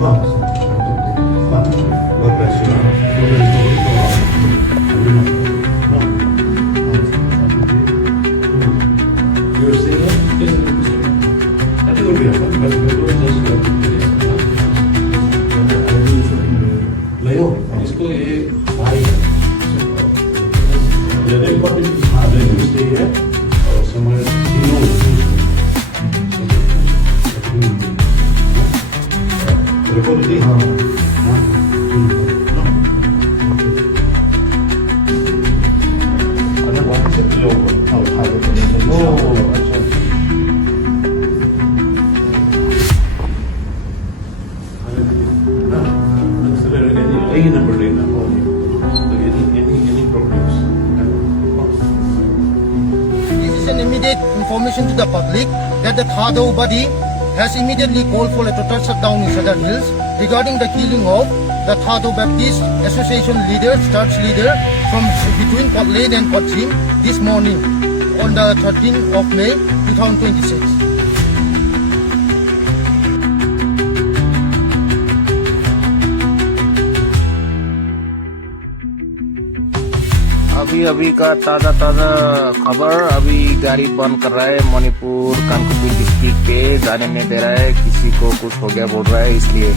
God bless you. You're a singer? Yes, I think it'll be a fun Leo, इसको ये भाई then you stay here or somewhere he knows. Record the अरे वहाँ से play होगा Any number later, any problems. This is an immediate information to the public that the Thado body has immediately called for a total shutdown in Southern Hills regarding the killing of the Thado Baptist Association leader, church leader from between Port Lane and Port Jim this morning on the 13th of May 2026. अभी अभी का ताज़ा खबर। अभी गाड़ी बंद कर रहा है मणिपुर कानकुपी डिस्ट्रिक्ट पे जाने नहीं दे रहा है, किसी को कुछ हो गया बोल रहा है, इसलिए